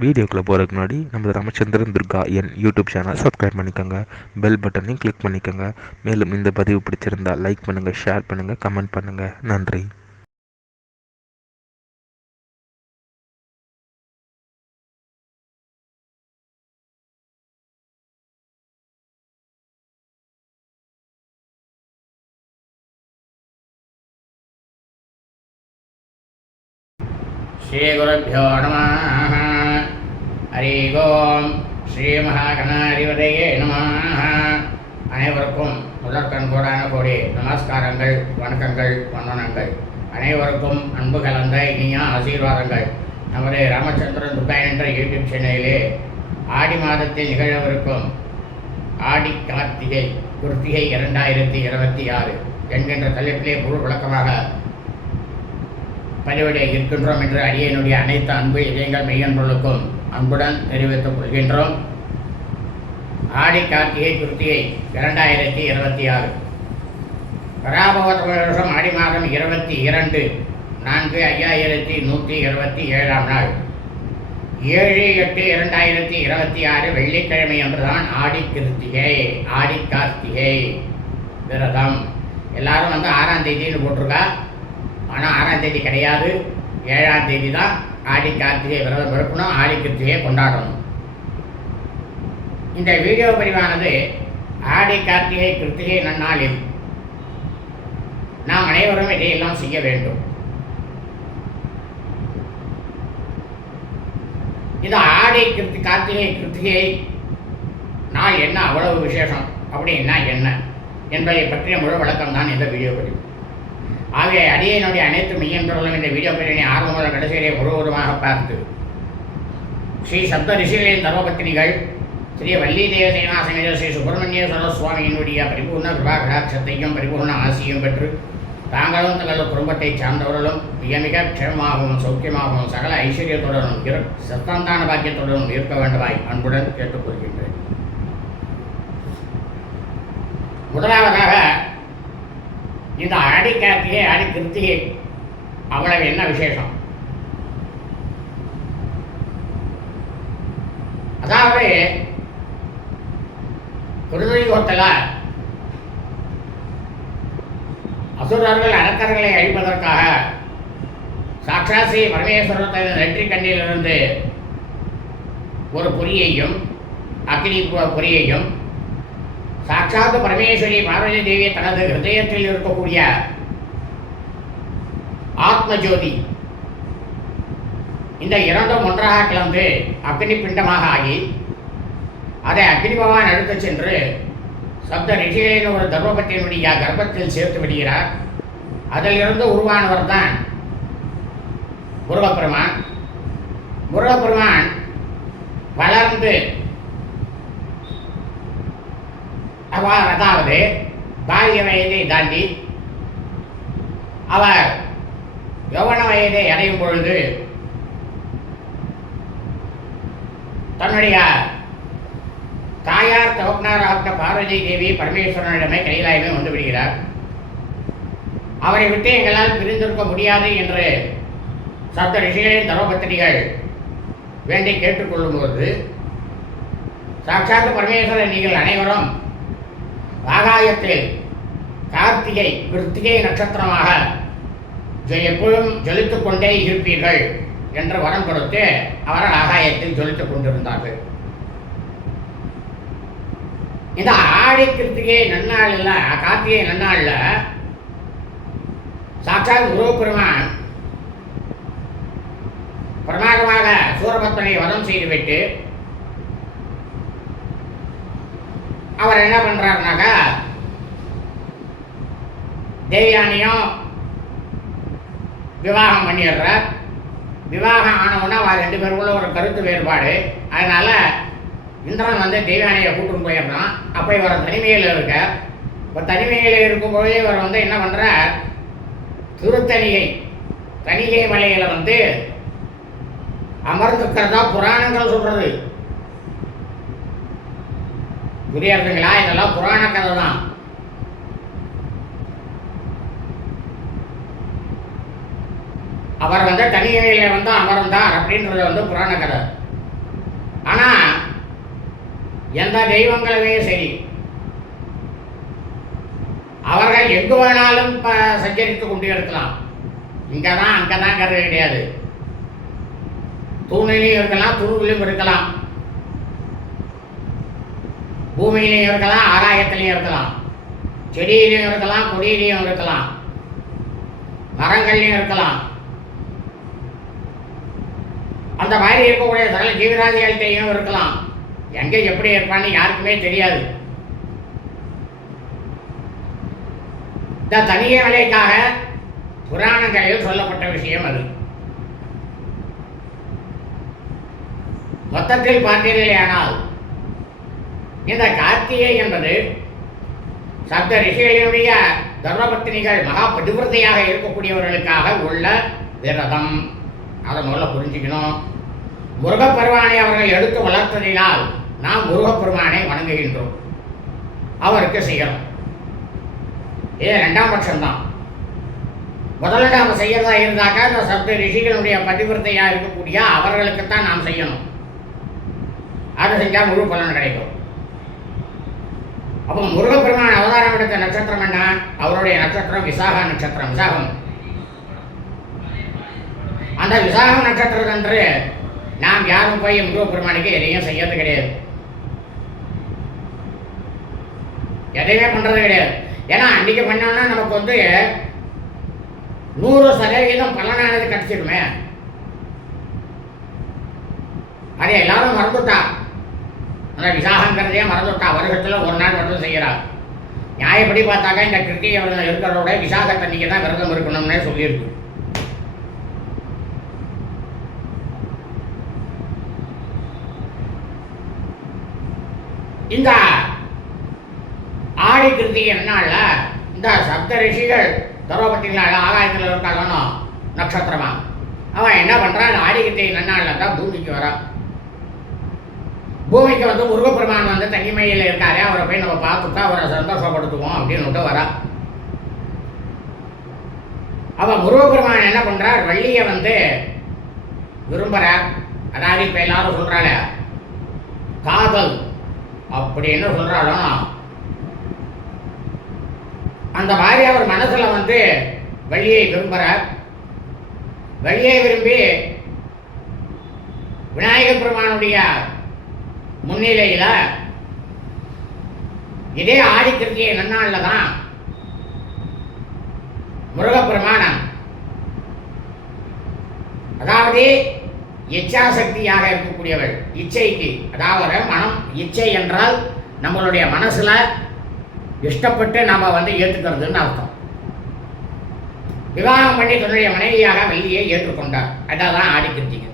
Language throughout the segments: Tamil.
வீடியோக்குள்ளே போகிறதுக்கு முன்னாடி நம்ம ராமச்சந்திரன் துர்கா என் யூடியூப் சேனல் சப்ஸ்கிரைப் பண்ணிக்கோங்க, பெல் பட்டனையும் கிளிக் பண்ணிக்கோங்க. மேலும் இந்த பதிவு பிடிச்சிருந்தால் லைக் பண்ணுங்கள், ஷேர் பண்ணுங்கள், கமெண்ட் பண்ணுங்கள். நன்றி. ஸ்ரீகுருभ्यो நமः. ஹரி ஓம். ஸ்ரீ மகாகணாதிபதியே நமः. அனைவருக்கும் முதற்கண் கோடி நமஸ்காரங்கள், வணக்கங்கள், வந்தனங்கள். அனைவருக்கும் அன்பு கலந்த இனிய ஆசீர்வாதங்கள். நமது ராமச்சந்திரன் துர்கா என்ற யூடியூப் சேனலிலே ஆடி மாதத்தில் நிகழவிருக்கும் ஆடி கார்த்திகை கிருத்திகை 2026 என்கின்ற தலைப்பிலே முழு விளக்கமாக பதிவிட இருக்கின்றோம் என்று அடியனுடைய அனைத்து அன்பு இதயங்கள் மெய்யன்பர்களுக்கும் அன்புடன் தெரிவித்துக் கொள்கின்றோம். ஆடி கார்த்திகை கிருத்திகை 2026 பராபவ வருஷம் ஆடி மாதம் 22/4/5127 நாள் 7/8/2026 வெள்ளிக்கிழமை அன்றுதான் ஆடி கிருத்திகை, ஆடி கார்த்திகை விரதம். எல்லாரும் 6ஆம் தேதின்னு போட்டிருக்கா. ஆனால் 6ஆம் தேதி கிடையாது, 7ஆம் தேதி தான் ஆடி கார்த்திகை விரதம் இருக்கணும், ஆடி கிருத்திகையை கொண்டாடணும். இந்த வீடியோ பதிவானது ஆடி கார்த்திகை கிருத்திகை நன்னாளில் நாம் அனைவரும் இதையெல்லாம் செய்ய வேண்டும். இந்த ஆடி கார்த்திகை கிருத்திகை நாள் என்ன அவ்வளவு விசேஷம், அப்படின்னா என்ன என்பதை பற்றிய முழு விளக்கம் தான் இந்த வீடியோ பதிவு. ஆகவே அடியனுடைய அனைத்து மெய்யன்பர்களும் இந்த வீடியோ பதிவினை ஆர்வம் முதல் கடைசியிலே முழுவதுமாக பார்த்து ஸ்ரீ சப்த ரிஷிகளின் தர்மபத்தினிகள் ஸ்ரீ வள்ளி தேவசேனாசமேத ஸ்ரீ சுப்பிரமணியேஸ்வர சுவாமியினுடைய பரிபூர்ண கிருபா கடாட்சத்தையும் பரிபூர்ண ஆசியும் பெற்று தாங்களும் தங்கள் குடும்பத்தை சார்ந்தவர்களும் மிக மிக க்ஷேமமாகவும் சௌக்கியமாகவும் சகல ஐஸ்வர்யத்துடனும் சத்தாந்தான பாக்கியத்துடனும் இருக்க வேண்டுமாய் அன்புடன் கேட்டுக்கொள்கின்றேன். முதலாவதாக இந்த ஆடி கார்த்திகை ஆடி கிருத்திகை அவ்வளவு என்ன விசேஷம்? அதாவது குருதயுகத்தில் அசுரர்கள் அரக்கர்களை அழிப்பதற்காக சாட்சாத் ஸ்ரீ பரமேஸ்வரத்தின் நெற்றி கண்ணிலிருந்து ஒரு பொறியையும் அக்னி பொறியையும் சாட்சாத் பரமேஸ்வரி பார்வதி தேவி தனது ஹிருதயத்தில் இருக்கக்கூடிய ஆத்மஜோதி இந்த இரண்டும் ஒன்றாக கலந்து அக்னி பிண்டமாக ஆகி அதை அக்னி பகவான் எடுத்து சென்று சப்த ரிஷிகளின் ஒரு தர்மபத்தினுடைய கர்ப்பத்தில் சேர்த்து விடுகிறார். அதிலிருந்து உருவானவர் தான் முருகப்பெருமான். முருகப்பெருமான் வளர்ந்து அதாவது பால்ய வயதை தாண்டி அவர் யௌவன வயதை அடையும் பொழுது தன்னுடைய தாயார் தகப்பனாராக பார்வதி தேவி பரமேஸ்வரனிடமே கைலாயமே வந்து விடுகிறார். அவரை விட்டு எங்களால் பிரிந்திருக்க முடியாது என்று சப்த ரிஷிகளின் தர்மபத்தினிகள் வேண்டி கேட்டுக்கொள்ளும்போது சாட்சாத் பரமேஸ்வரன் நீங்கள் அனைவரும் ஆகாயத்தில் கார்த்திகை கிருத்திகை நட்சத்திரமாக எப்பொழுதும் ஜொலித்துக் கொண்டே இருப்பீர்கள் என்று வரம் கொடுத்து அவர்கள் ஆகாயத்தில் ஜொலித்துக் கொண்டிருந்தார்கள். இந்த ஆடி கிருத்திகை நன்னாளில் கார்த்திகை நன்னாளில் சாட்சாத் முருகப்பெருமான் பிரமாதமாக சூரபத்மனை வதம் செய்துவிட்டு அவர் என்ன பண்றாருனாக்கா தேவயானியும் விவாகம் பண்ணிடுறார். விவாகம் ஆனவுன்னா அவர் 2 பேருக்குள்ள ஒரு கருத்து வேறுபாடு. அதனால இந்திரன் தேவயானியை கூட்டுன்னு போயிடுறான். அப்போ இவர் தனிமையில் இருக்க. இப்போ தனிமையில் இருக்கும்போதே இவர் என்ன பண்ணுறார், தணிகை மலையில் அமர்ந்துக்கிறதா புராணங்கள் சொல்றது. புரியாதுங்களா? இதெல்லாம் புராண கதை தான். அவர் தனிமையில அமர்ந்தார் அப்படின்றது புராண கதை. எந்த தெய்வங்களுமே சரி, அவர்கள் எங்கு வேணாலும் சஞ்சரித்துக் கொண்டு இருக்கலாம். இங்கதான் அங்கதான் கருது கிடையாது. தூணிலையும் இருக்கலாம், துருவிலும் இருக்கலாம், பூமியிலையும் இருக்கலாம், ஆகாயத்திலையும் இருக்கலாம், செடியிலையும் இருக்கலாம், கொடியிலையும் இருக்கலாம், மரங்கள்லையும் இருக்கலாம். அந்த மாதிரி இருக்கக்கூடிய சகல ஜீவராசிகள்கிட்டையும் இருக்கலாம். எங்கே எப்படி இருப்பான்னு யாருக்குமே தெரியாது. இந்த தனிய வேலைக்காக புராணங்களில் சொல்லப்பட்ட விஷயம் அது. மொத்தத்தில் பார்த்தீர்களேயானால் இந்த கார்த்திகை என்பது சப்த ரிஷிகளினுடைய தர்மபத்தினிகள் மகா பதிவிரதையாக இருக்கக்கூடியவர்களுக்காக உள்ள விரதம். அதை முதல்ல புரிஞ்சுக்கணும். முருகப்பெருமானை அவர்கள் எடுத்து வளர்த்ததினால் நாம் முருகப்பெருமானை வணங்குகின்றோம், அவருக்கு செய்கிறோம். இது 2ஆம் பட்சம்தான். முதல்ல நாம் செய்யறதா இருந்தாக்கா இந்த சப்த ரிஷிகளுடைய பதிவிரதையாக இருக்கக்கூடிய அவர்களுக்குத்தான் நாம் செய்யணும். அது செஞ்சால் முழு பலன் கிடைக்கும். அப்போ முருகப்பெருமான் அவதாரம் எடுத்த நட்சத்திரம் என்ன? அவருடைய நட்சத்திரம் விசாக நட்சத்திரம். விசாகம். அந்த விசாகம் நட்சத்திரத்தன்று நாம் யாரும் போய் முருகப்பெருமானுக்கு எதையும் செய்யறது கிடையாது, எதையுமே பண்றது கிடையாது. ஏன்னா அன்னைக்கு பண்ணோம்னா நமக்கு 100% பலனானது கிடைச்சிடுமே. அதை எல்லாரும் மறந்துட்டா. அந்த விசாகங்கிறதையே மறந்துட்டா. வருஷத்தில் ஒரு நாள் மட்டும் செய்கிறார். நியாயப்படி பார்த்தாக்கா இந்த கிருத்திகை விரதம் இருக்கிறதோட விசாகத்தன்னைக்கு தான் விரதம் இருக்கணும்னே சொல்லியிருக்கு. இந்த ஆடி கிருத்திகை நாள்ல இந்த சப்த ரிஷிகள் தரோபத்தினால ஆகாயத்தில் இருக்காங்க நட்சத்திரமா. அவன் என்ன பண்றான்? ஆடி கிருத்திகை நன்னாள்ல தான் பூமிக்கு வரான். பூமிக்கு முருகப்பெருமான் தனிமையில் இருக்காரு, அவரை போய் நம்ம பார்த்துட்டா அவரை சந்தோஷப்படுத்துவோம் அப்படின்னு வரா. அவன் முருகப்பெருமான் என்ன பண்றார்? வள்ளியை விரும்புறார். அதாவது இப்ப எல்லாரும் சொல்றாள காதல் அப்படின்னு சொல்றாலும் அந்த மாதிரி அவர் மனசுல வள்ளியை விரும்புறார். வள்ளியை விரும்பி விநாயகர் பெருமானுடைய முன்னிலையில இதே ஆடி கிருத்திகை நன்னாள்ல தான் முருகப்பெருமான், அதாவது இச்சாசக்தியாக இருக்கக்கூடியவள், இச்சைக்கு, அதாவது மனம், இச்சை என்றால் நம்மளுடைய மனசுல இஷ்டப்பட்டு நாம ஏற்றுக்கிறதுன்னு அர்த்தம். விவாகம் பண்ணி தன்னுடைய மனைவியாக வள்ளியை ஏற்றுக்கொண்டார். அதான் ஆடி கிருத்திகை.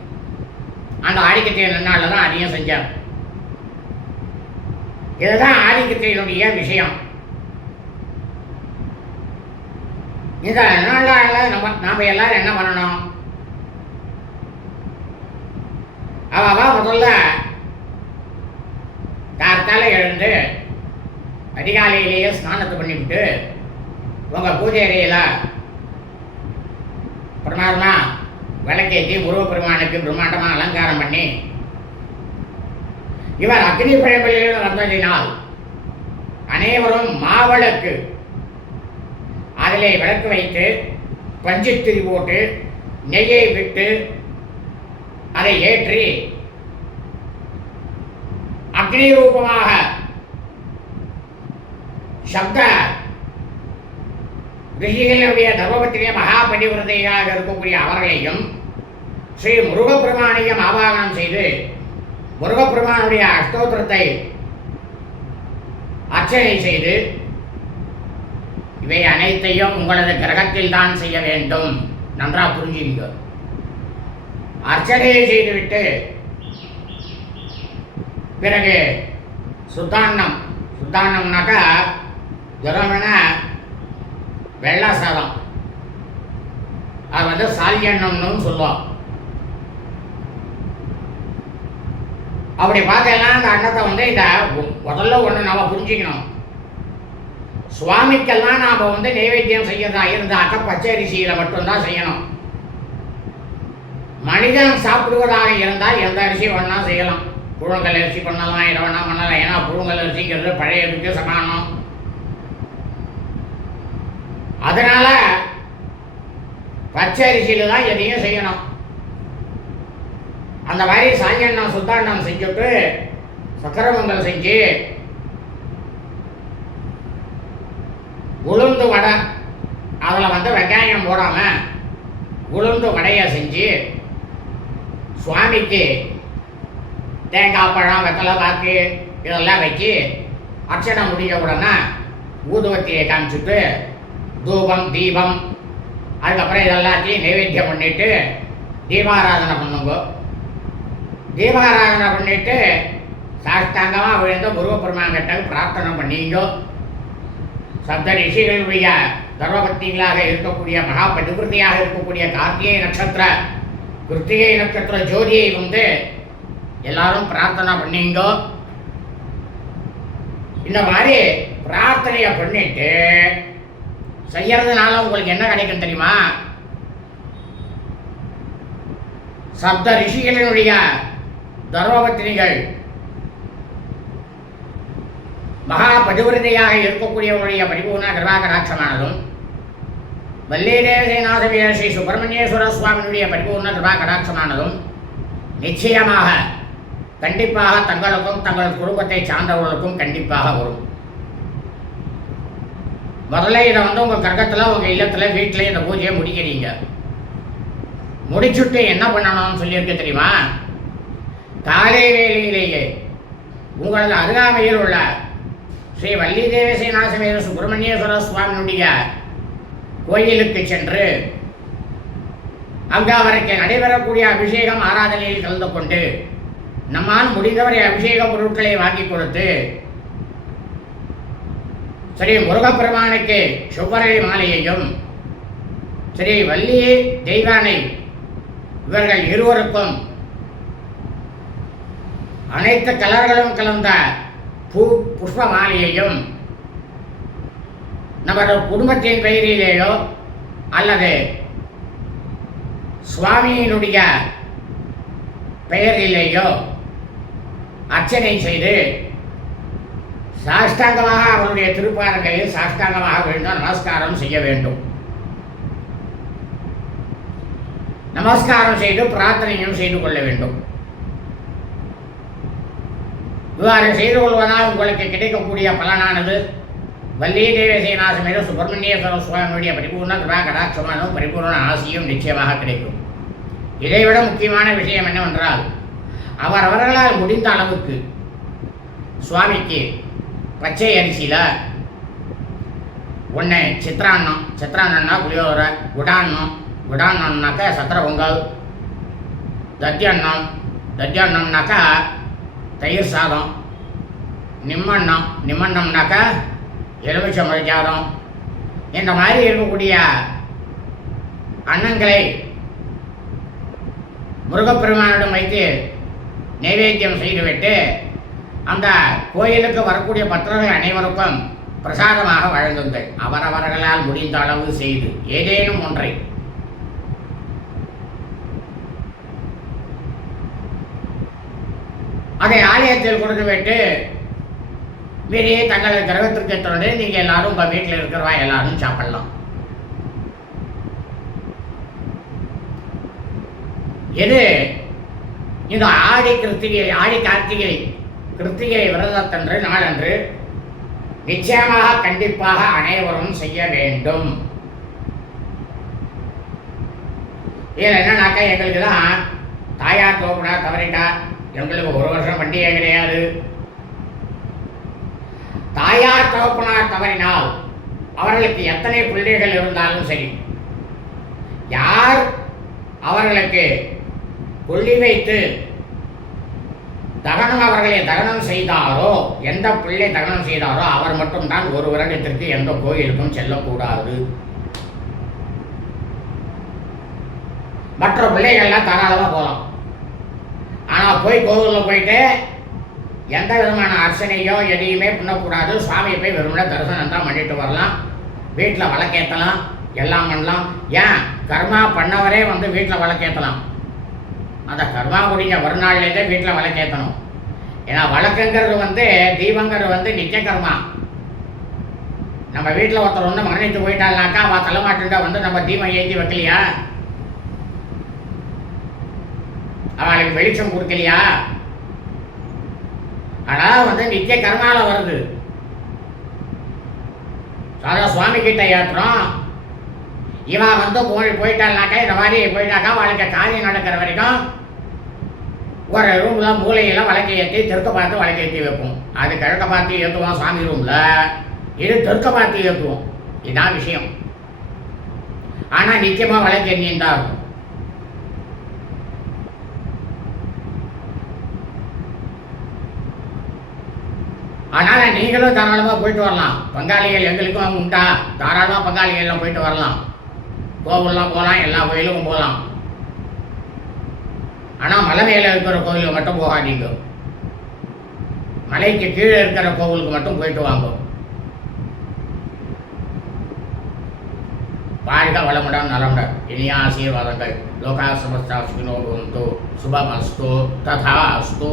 அந்த ஆடி கிருத்திகை நன்னாள்ல தான் அதையும் செஞ்சார். இதுதான் ஆடி கிருத்திகையினுடைய விஷயம். இந்த நாளால நாம எல்லாரும் என்ன பண்ணணும்? அவ முதல்ல கார்த்தால எழுந்து அதிகாலையிலேயே ஸ்நானத்தை பண்ணிவிட்டு உங்க பூஜை அறையில பிரமாதமா விளக்கேற்றி முருகப்பெருமானுக்கு பிரம்மாண்டமா அலங்காரம் பண்ணி, இவர் அக்னி பழம்பலில் வந்ததினால் அனைவரும் மாவிளக்கு அதிலே விளக்கு வைத்து பஞ்சுத்திரி போட்டு நெய்யை விட்டு அதை ஏற்றி அக்னி ரூபமாக சப்த ரிஷிகளுடைய தர்மபத்திலே மகா படிவிரதையாக இருக்கக்கூடிய அவர்களையும் ஸ்ரீ முருகப்பெருமானையும் ஆவாகனம் செய்து முருகப்பெருமானுடைய அஷ்டோத்திரத்தை அர்ச்சனை செய்து, இவை அனைத்தையும் உங்களது கிரகத்தில் தான் செய்ய வேண்டும். நன்றா புரிஞ்சுங்க. அர்ச்சனையை செய்துவிட்டு பிறகு சுத்தாண்ணம்னாக்கா ஜுரம்னா வெள்ளை சாதம், அது சால்யண்ணம்னு சொல்லுவோம். அப்படி பார்த்தெல்லாம் அந்த அன்னத்தை இந்த முதல்ல ஒன்று நம்ம புரிஞ்சுக்கணும். சுவாமிக்கெல்லாம் நாம் நைவேத்தியம் செய்யறதா இருந்தாக்க பச்சரிசியில மட்டும்தான் செய்யணும். மனிதன் சாப்பிடுவதாக இருந்தால் எந்த அரிசி வேணா செய்யலாம். புழுங்கல் அரிசி பண்ணலாம், இதை வேணா பண்ணலாம். ஏன்னா புழுங்கல் அரிசிங்கிறது பழையதுக்கு சமானம். அதனால பச்சை அரிசியில தான் எதையும் செய்யணும். அந்த மாதிரி சாயண்ணம் சுத்தாண்ணம் செஞ்சுட்டு சக்கரை பொங்கல் செஞ்சு உளுந்து வடை, அதில் வெங்காயம் போடாமல் உளுந்து வடையை செஞ்சு சுவாமிக்கு தேங்காய் பழம் வெத்தலை பாக்கு இதெல்லாம் வச்சு அர்ச்சனை முடிஞ்ச உடனே ஊதுவத்தியை காமிச்சுட்டு தூபம் தீபம் அதுக்கப்புறம் இதெல்லாத்தையும் நைவேத்தியம் பண்ணிட்டு தீபாராதனை பண்ணுங்க. தீபாராதனை பண்ணிட்டு சாஷ்டாங்கமாக விழுந்து முருகப்பெருமான்கிட்ட பிரார்த்தனை பண்ணிங்கோ. சப்த ரிஷிகளுடைய தர்மபத்திகளாக இருக்கக்கூடிய மகா பதிவிருத்தியாக இருக்கக்கூடிய கார்த்திகை நட்சத்திர கிருத்திகை நட்சத்திர ஜோதியை எல்லாரும் பிரார்த்தனை பண்ணிங்கோ. இந்த மாதிரி பிரார்த்தனையை பண்ணிட்டு செய்யறதுனால உங்களுக்கு என்ன கிடைக்கும் தெரியுமா? சப்த ரிஷிகளினுடைய தர்மபத்தினிகள் மகா பதிவிரதையாக இருக்கக்கூடியவருடைய பரிபூர்ண கிருபாகடாட்சமானதும் வல்லிதேவசேனாசமேத ஸ்ரீ சுப்பிரமணியேஸ்வர சுவாமியினுடைய பரிபூர்ண கிருபாகடாட்சமானதும் நிச்சயமாக கண்டிப்பாக தங்களுக்கும் தங்கள் குடும்பத்தை சார்ந்தவர்களுக்கும் கண்டிப்பாக வரும். முதல்ல இதை உங்கள் கர்க்கத்தில் உங்கள் இல்லத்தில் வீட்டில் இந்த பூஜையை முடிக்கிறீங்க. முடிச்சுட்டு என்ன பண்ணணும்னு சொல்லியிருக்க தெரியுமா? காலை வேளையிலேயே உங்களது அருகாமையில் உள்ள ஸ்ரீ வல்லிதேவசேனாசமேத சுப்பிரமணியேஸ்வர சுவாமியினுடைய கோயிலுக்கு சென்று அங்கு அவருக்கு நடைபெறக்கூடிய அபிஷேகம் ஆராதனையில் கலந்து கொண்டு நம்மால் முடிந்தவரை அபிஷேக பொருட்களை வாங்கி கொடுத்து ஸ்ரீ முருகப்பெருமானுக்கு செவ்வரளி மாலையையும் ஸ்ரீ வள்ளி தெய்வானை இவர்கள் இருவருக்கும் அனைத்து கலர்களும் கலந்த புஷ்ப மாலையையும் நமது குடும்பத்தின் பெயரிலேயோ அல்லது சுவாமியினுடைய பெயரிலேயோ அர்ச்சனை செய்து சாஷ்டாங்கமாக அவருடைய திருப்பாதங்களில் சாஷ்டாங்கமாக விழுந்து நமஸ்காரம் செய்ய வேண்டும். நமஸ்காரம் செய்து பிரார்த்தனையும் செய்து கொள்ள வேண்டும். இவ்வாறு செய்து கொள்வதால் உங்களுக்கு கிடைக்கக்கூடிய பலனானது வள்ளி தேவசேனாசமேத சுப்பிரமணியேஸ்வர சுவாமியுடைய பரிபூர்ண கிருபா கடாட்சமானும் பரிபூர்ண ஆசியும் நிச்சயமாக கிடைக்கும். இதைவிட முக்கியமான விஷயம் என்னவென்றால் அவரவர்களால் முடிந்த அளவுக்கு சுவாமிக்கு பச்சை அரிசியில் ஒன்று சித்திரான்னம், சித்திரான்னம்னா புளியோதரை, விடான்னம்னாக்கா சக்கரை பொங்கல், தத்தியன்னம்னாக்கா தயிர் சாதம், நிம்மண்ணம்னாக்கா எலுமிச்சம்பழ சாதம், இந்த மாதிரி இருக்கக்கூடிய அன்னங்களை முருகப்பெருமானிடம் வைத்து நைவேத்தியம் செய்துவிட்டு அந்த கோயிலுக்கு வரக்கூடிய பக்தர்கள் அனைவருக்கும் பிரசாதமாக வழங்குங்கள். அவரவர்களால் முடிந்த அளவு செய்து ஏதேனும் ஒன்றை அதை ஆலயத்தில் கொடுத்துவிட்டு மீறி தங்களது கிரகத்திற்கு தொடர்ந்து நீங்கள் எல்லாரும் உங்கள் வீட்டில் இருக்கிறவா எல்லாரும் சாப்பிடலாம். இது இந்த ஆடி கார்த்திகை கிருத்திகை விரதத்தன்று நாளன்று நிச்சயமாக கண்டிப்பாக அனைவரும் செய்ய வேண்டும். இதில் என்னன்னாக்கா எங்களுக்கு தான் தாயார் தோப்புனா தவறிட்டா எங்களுக்கு ஒரு வருஷம் பண்டிகை கிடையாது. தாயார் தகப்பனார் தவறினால் அவர்களுக்கு எத்தனை பிள்ளைகள் இருந்தாலும் சரி, யார் அவர்களுக்கு கொள்ளி வைத்து அவர்களை தகனம் செய்தாரோ, எந்த பிள்ளை தகனம் செய்தாரோ அவர் மட்டும்தான் ஒரு வருடத்திற்கு எந்த கோயிலுக்கும் செல்லக்கூடாது. மற்ற பிள்ளைகள்லாம் தாராளமாக போகலாம். ஆனால் கோயிலில் போயிட்டு எந்த விதமான அர்ச்சனையோ எதையுமே பண்ணக்கூடாது. சுவாமியை போய் வெறுமனே தரிசனம் தான் பண்ணிட்டு வரலாம். வீட்டில் விளக்கேற்றலாம், எல்லாம் பண்ணலாம். ஏன் கர்மா பண்ணவரே வீட்டில் விளக்கேற்றலாம். அந்த கர்மா முடிஞ்ச ஒரு நாள்லேருந்தே வீட்டில் விளக்கேற்றணும். ஏன்னா வழக்குங்கிறது வந்து தீபங்கிறது வந்து நித்திய கர்மா. நம்ம வீட்டில் ஒருத்தர் வந்து மரணித்து போயிட்டாள்னாக்கா அவள் தலைமாட்டுட்ட வந்து நம்ம தீபம் ஏற்றி வைக்கலையா, அவளுக்கு வெளிச்சம் கொடுக்கலையா? ஆனால் வந்து நித்திய கர்மால வருது. அதான் சுவாமி கிட்ட ஏற்றுறோம். இவன் வந்து போயிட்டாள்னாக்கா இந்த மாதிரி போயிட்டாக்கா அவளுக்கு காரியம் நடக்கிற வரைக்கும் ஒரு ரூமில் மூலையெல்லாம் வழக்கை ஏற்றி தெற்க பார்த்து வழக்கை ஏற்றி வைப்போம். அது கிழக்க பார்த்து ஏற்றுவோம் சாமி ரூமில், இது தெற்க பார்த்து ஏற்றுவோம். இதுதான் விஷயம். ஆனால் நிச்சயமாக வழக்கு எண்ணின்னு தான் இருக்கும். அதனால் நீங்களும் தாராளமாக போயிட்டு வரலாம். பங்காளிகள் எங்களுக்கும் உண்டா, தாராளமாக பங்காளிகள்லாம் போயிட்டு வரலாம். கோவில்லாம் போகலாம், எல்லா கோயிலுக்கும் போகலாம். ஆனால் மலை மேலே இருக்கிற கோவிலுக்கு மட்டும் போகாதீங்க. மலைக்கு கீழே இருக்கிற கோவிலுக்கு மட்டும் போயிட்டு வாங்க. வாழ்க வளமுடன் நலமுடன். இனிய ஆசீர்வாதங்கள். லோகா சமஸ்தா சுகினோ பவந்து. சுபமஸ்து. ததா அஸ்து.